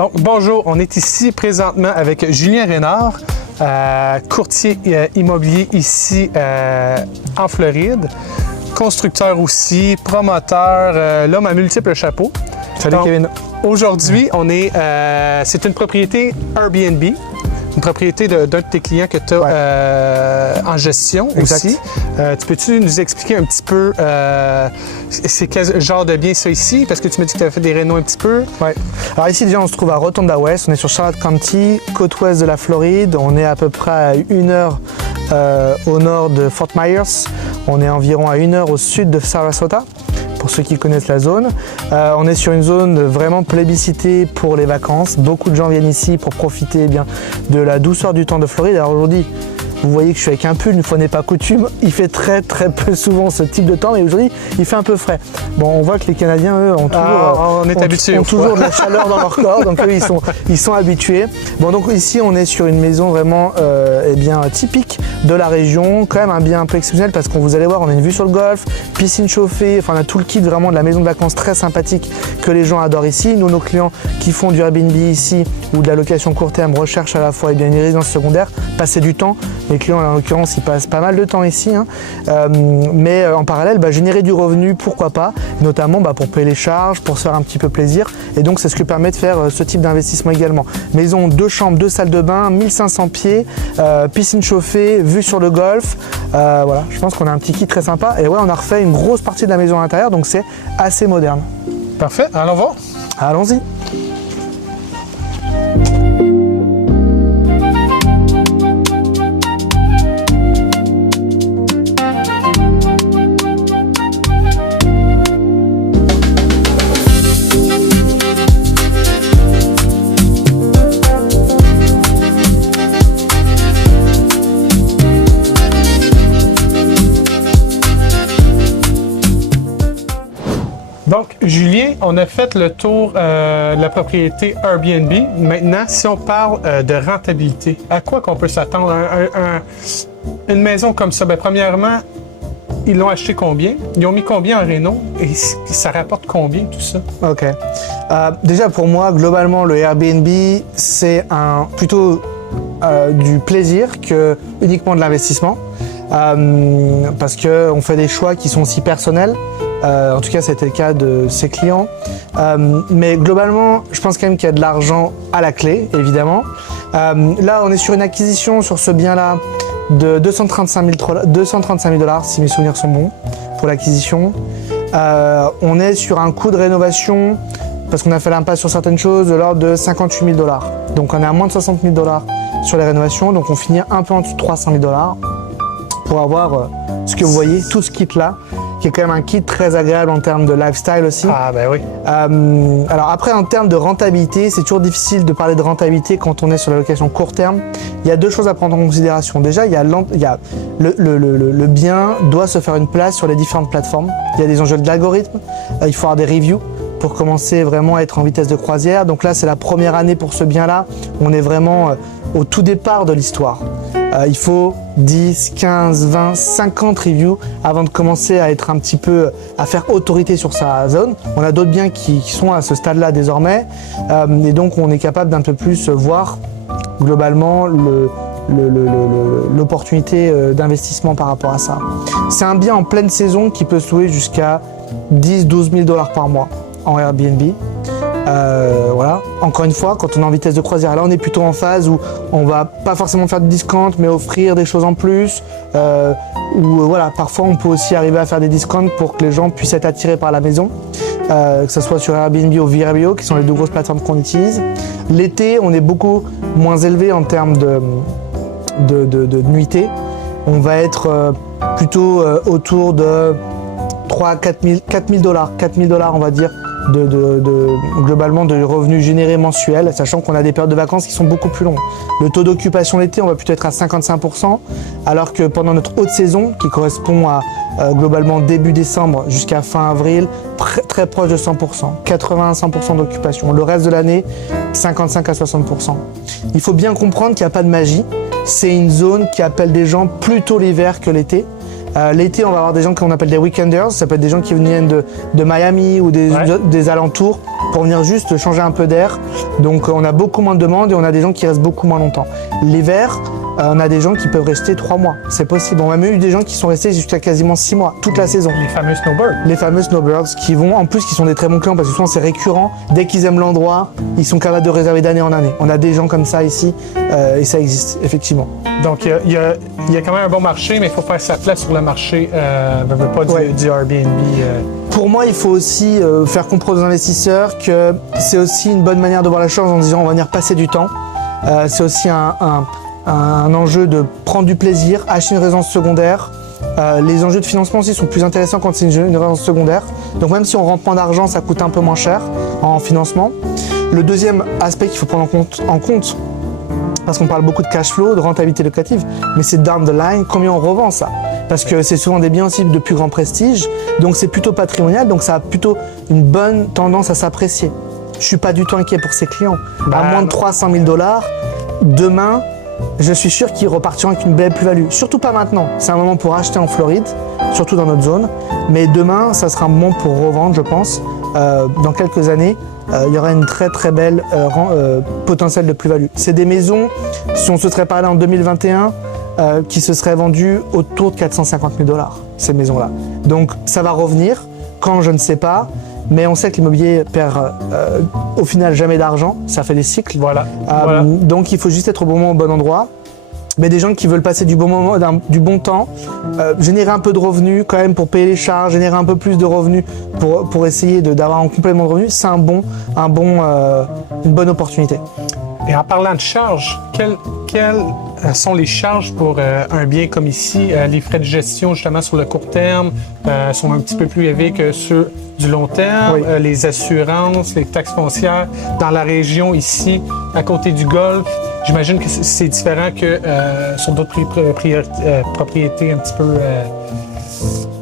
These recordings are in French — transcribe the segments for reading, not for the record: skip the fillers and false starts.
Donc, bonjour, on est ici présentement avec Julien Rénard, courtier immobilier ici en Floride, constructeur aussi, promoteur, l'homme à multiples chapeaux. Salut Kevin. Aujourd'hui, c'est une propriété Airbnb, une propriété d'un de tes clients que tu as en gestion aussi. Tu peux-tu nous expliquer un petit peu c'est quel genre de bien ça ici? Parce que tu m'as dit que tu avais fait des rénaux un petit peu. Ouais. Alors ici déjà on se trouve à Rotonda West, on est sur Charlotte County, côte ouest de la Floride. On est à peu près à 1 heure au nord de Fort Myers. On est environ à 1 heure au sud de Sarasota, pour ceux qui connaissent la zone. On est sur une zone vraiment plébiscitée pour les vacances. Beaucoup de gens viennent ici pour profiter de la douceur du temps de Floride. Alors aujourd'hui, vous voyez que je suis avec un pull, une fois n'est pas coutume. Il fait très peu souvent ce type de temps, mais aujourd'hui, il fait un peu frais. Bon, on voit que les Canadiens, eux, ont toujours de la chaleur dans leur corps, donc eux, ils sont habitués. Bon, donc ici, on est sur une maison vraiment typique de la région, quand même un bien un peu exceptionnel parce qu'on vous allez voir, on a une vue sur le golfe, piscine chauffée, enfin on a tout le kit vraiment de la maison de vacances très sympathique que les gens adorent ici. Nous, nos clients qui font du Airbnb ici ou de la location court terme recherchent à la fois une résidence secondaire, passer du temps. Les clients, en l'occurrence, ils passent pas mal de temps ici, mais en parallèle, générer du revenu, pourquoi pas, notamment pour payer les charges, pour se faire un petit peu plaisir. Et donc, c'est ce que permet de faire ce type d'investissement également. Maison, 2 chambres, 2 salles de bain, 1500 pieds, piscine chauffée, vue sur le golfe. Voilà, je pense qu'on a un petit kit très sympa. Et ouais, on a refait une grosse partie de la maison à l'intérieur, donc c'est assez moderne. Parfait, allons voir. Allons-y. Donc, Julien, on a fait le tour de la propriété Airbnb. Maintenant, si on parle de rentabilité, à quoi qu'on peut s'attendre? Une maison comme ça, premièrement, ils l'ont acheté combien? Ils ont mis combien en réno? Et ça rapporte combien, tout ça? Ok. Déjà, pour moi, globalement, le Airbnb, c'est plutôt du plaisir que uniquement de l'investissement. Parce qu'on fait des choix qui sont aussi personnels. En tout cas, c'était le cas de ses clients. Mais globalement, je pense quand même qu'il y a de l'argent à la clé, évidemment. Là, on est sur une acquisition sur ce bien-là de 235 000 $, si mes souvenirs sont bons, pour l'acquisition. On est sur un coût de rénovation, parce qu'on a fait l'impasse sur certaines choses, de l'ordre de 58 000 $. Donc, on est à moins de 60 000 $ sur les rénovations. Donc, on finit un peu en dessous de 300 000 $ pour avoir ce que vous voyez, tout ce kit-là, qui est quand même un kit très agréable en termes de lifestyle aussi. Ah ben oui. Alors après, en termes de rentabilité, c'est toujours difficile de parler de rentabilité quand on est sur la location court terme. Il y a 2 choses à prendre en considération. Déjà, le bien doit se faire une place sur les différentes plateformes. Il y a des enjeux d'algorithme, il faut avoir des reviews pour commencer vraiment à être en vitesse de croisière. Donc là, c'est la première année pour ce bien-là. On est vraiment au tout départ de l'histoire. Il faut 10, 15, 20, 50 reviews avant de commencer à être un petit peu, à faire autorité sur sa zone. On a d'autres biens qui sont à ce stade-là désormais. Et donc, on est capable d'un peu plus voir globalement l'opportunité d'investissement par rapport à ça. C'est un bien en pleine saison qui peut se louer jusqu'à 10-12 000 $ par mois en Airbnb. Voilà. Encore une fois, quand on est en vitesse de croisière, là on est plutôt en phase où on va pas forcément faire de discount, mais offrir des choses en plus. Voilà, parfois on peut aussi arriver à faire des discounts pour que les gens puissent être attirés par la maison, que ce soit sur Airbnb ou Vrbo, qui sont les 2 grosses plateformes qu'on utilise. L'été, on est beaucoup moins élevé en termes de nuitées. On va être plutôt autour de 4 000 $, on va dire, globalement de revenus générés mensuels, sachant qu'on a des périodes de vacances qui sont beaucoup plus longues. Le taux d'occupation l'été, on va plutôt être à 55%, alors que pendant notre haute saison, qui correspond à globalement début décembre jusqu'à fin avril, très proche de 100%, 80-100% d'occupation. Le reste de l'année, 55 à 60%. Il faut bien comprendre qu'il n'y a pas de magie. C'est une zone qui appelle des gens plutôt l'hiver que l'été. L'été, on va avoir des gens qu'on appelle des weekenders, ça peut être des gens qui viennent de Miami ou des alentours pour venir juste changer un peu d'air. Donc on a beaucoup moins de demandes et on a des gens qui restent beaucoup moins longtemps. L'hiver, on a des gens qui peuvent rester 3 mois, c'est possible. On a même eu des gens qui sont restés jusqu'à quasiment 6 mois, toute la saison. Les fameux snowbirds. Les fameux snowbirds qui vont, en plus qui sont des très bons clients parce que souvent c'est récurrent, dès qu'ils aiment l'endroit, ils sont capables de réserver d'année en année. On a des gens comme ça ici et ça existe effectivement. Donc il y a quand même un bon marché, mais il faut faire sa place sur le marché, pas du Airbnb. Pour moi, il faut aussi faire comprendre aux investisseurs que c'est aussi une bonne manière de voir la chose en disant on va venir passer du temps. C'est aussi un enjeu de prendre du plaisir, acheter une résidence secondaire. Les enjeux de financement aussi sont plus intéressants quand c'est une résidence secondaire. Donc même si on rentre moins d'argent, ça coûte un peu moins cher en financement. Le deuxième aspect qu'il faut prendre en compte, parce qu'on parle beaucoup de cash flow, de rentabilité locative, mais c'est down the line, combien on revend ça. Parce que c'est souvent des biens aussi de plus grand prestige, donc c'est plutôt patrimonial, donc ça a plutôt une bonne tendance à s'apprécier. Je suis pas du tout inquiet pour ces clients. À moins de 300 000 $, demain, je suis sûr qu'ils repartiront avec une belle plus-value. Surtout pas maintenant, c'est un moment pour acheter en Floride, surtout dans notre zone, mais demain, ça sera un moment pour revendre, je pense. Dans quelques années, il y aura une très très belle potentiel de plus-value. C'est des maisons, si on se serait parlé en 2021, qui se seraient vendues autour de 450 000 $, ces maisons-là. Donc ça va revenir, quand je ne sais pas, mais on sait que l'immobilier perd au final jamais d'argent, ça fait des cycles. Voilà. Donc il faut juste être au bon moment, au bon endroit. Mais des gens qui veulent passer du bon moment, du bon temps, générer un peu de revenus quand même pour payer les charges, générer un peu plus de revenus pour essayer d'avoir un complément de revenus, c'est une bonne opportunité. Et en parlant de charges, quelles sont les charges pour un bien comme ici? Les frais de gestion justement sur le court terme sont un petit peu plus élevés que ceux du long terme. Oui. Les assurances, les taxes foncières dans la région ici, à côté du golfe. J'imagine que c'est différent que sur d'autres propriétés un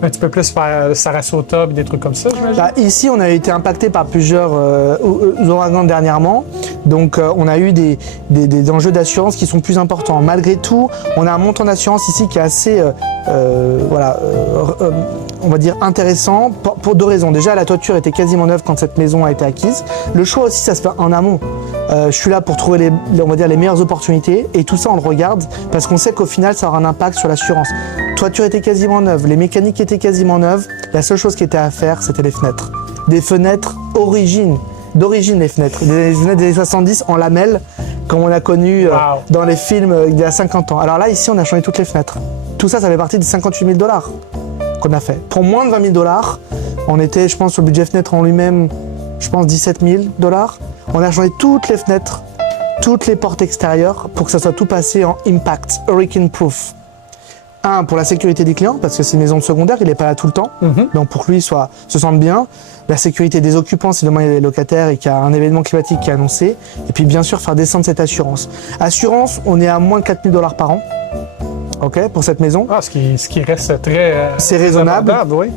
petit peu plus vers Sarasota et des trucs comme ça, j'imagine. Ici, on a été impacté par plusieurs ouragans dernièrement. Donc, on a eu des enjeux d'assurance qui sont plus importants. Malgré tout, on a un montant d'assurance ici qui est assez, on va dire, intéressant pour 2 raisons. Déjà, la toiture était quasiment neuve quand cette maison a été acquise. Le choix aussi, ça se fait en amont. Je suis là pour trouver on va dire, les meilleures opportunités et tout ça, on le regarde parce qu'on sait qu'au final, ça aura un impact sur l'assurance. Toiture était quasiment neuve, les mécaniques étaient quasiment neuves. La seule chose qui était à faire, c'était les fenêtres. Des fenêtres d'origine les fenêtres. Des fenêtres des années 70 en lamelles, comme on a connu dans les films il y a 50 ans. Alors là, ici, on a changé toutes les fenêtres. Tout ça, ça fait partie des 58 000 $ qu'on a fait. Pour moins de 20 000 $, on était, je pense, sur le budget fenêtre en lui-même, je pense, 17 000 $. On a changé toutes les fenêtres, toutes les portes extérieures pour que ça soit tout passé en impact, hurricane proof. Pour la sécurité des clients, parce que c'est une maison de secondaire, il n'est pas là tout le temps. Donc pour que lui se sente bien. La sécurité des occupants, si demain il y a des locataires et qu'il y a un événement climatique qui est annoncé. Et puis bien sûr, faire descendre cette assurance. Assurance, on est à moins de 4 000 $ par an. OK, pour cette maison. Ce qui reste très c'est raisonnable. Oui.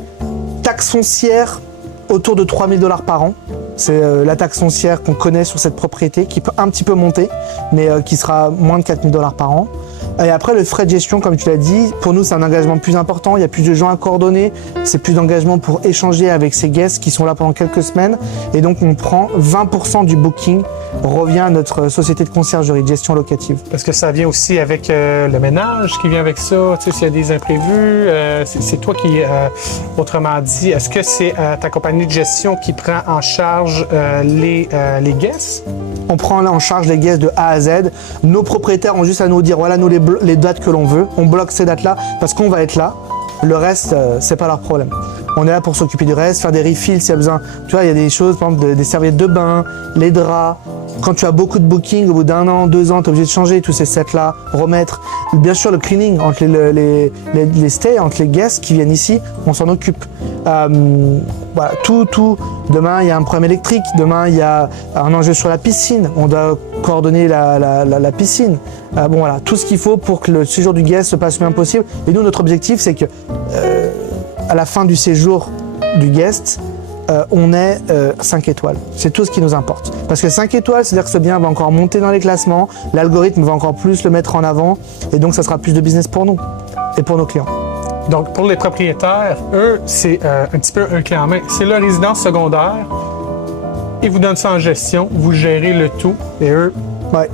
Taxe foncière, autour de 3 000 $ par an. C'est la taxe foncière qu'on connaît sur cette propriété, qui peut un petit peu monter, mais qui sera moins de 4 000 $ par an. Et après, le frais de gestion, comme tu l'as dit, pour nous, c'est un engagement plus important. Il y a plus de gens à coordonner. C'est plus d'engagement pour échanger avec ces guests qui sont là pendant quelques semaines. Et donc, on prend 20% du booking, revient à notre société de conciergerie, de gestion locative. Parce que ça vient aussi avec le ménage qui vient avec ça. Tu sais, s'il y a des imprévus, c'est toi qui, autrement dit, est-ce que c'est ta compagnie de gestion qui prend en charge les guests? On prend en charge les guests de A à Z. Nos propriétaires ont juste à nous dire, voilà, nous les dates que l'on veut. On bloque ces dates-là parce qu'on va être là. Le reste, c'est pas leur problème. On est là pour s'occuper du reste, faire des refills s'il y a besoin. Tu vois, il y a des choses, par exemple, des serviettes de bain, les draps. Quand tu as beaucoup de bookings, au bout d'1 an, 2 ans, tu es obligé de changer tous ces sets-là, remettre. Bien sûr, le cleaning entre les stays, entre les guests qui viennent ici, on s'en occupe. Voilà, tout. Demain, il y a un problème électrique. Demain, il y a un enjeu sur la piscine. On doit coordonner la piscine. Bon, voilà, tout ce qu'il faut pour que le séjour du guest se passe le bien possible. Et nous, notre objectif, c'est que à la fin du séjour du guest, on est 5 étoiles. C'est tout ce qui nous importe. Parce que 5 étoiles, c'est-à-dire que ce bien va encore monter dans les classements, l'algorithme va encore plus le mettre en avant, et donc ça sera plus de business pour nous et pour nos clients. Donc, pour les propriétaires, eux, c'est un petit peu un clé en main. C'est leur résidence secondaire. Ils vous donnent ça en gestion, vous gérez le tout, et eux, Ouais.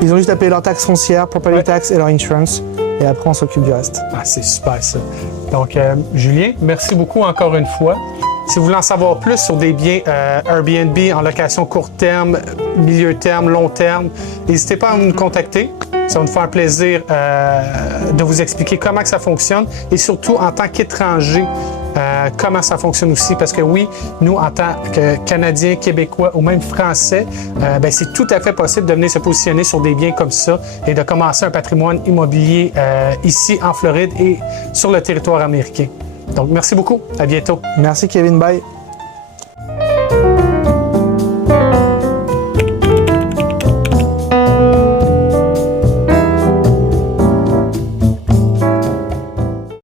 Ils ont juste à payer leur taxe foncière, property Ouais. tax et leur insurance. Et après, on s'occupe du reste. ah, c'est super ça. Donc, Julien, merci beaucoup encore une fois. Si vous voulez en savoir plus sur des biens Airbnb en location court terme, milieu terme, long terme, n'hésitez pas à nous contacter. Ça va nous faire plaisir de vous expliquer comment que ça fonctionne et surtout en tant qu'étranger, comment ça fonctionne aussi. Parce que oui, nous, en tant que Canadiens, Québécois ou même Français, ben, c'est tout à fait possible de venir se positionner sur des biens comme ça et de commencer un patrimoine immobilier ici en Floride et sur le territoire américain. Donc, merci beaucoup. À bientôt. Merci Kevin, bye.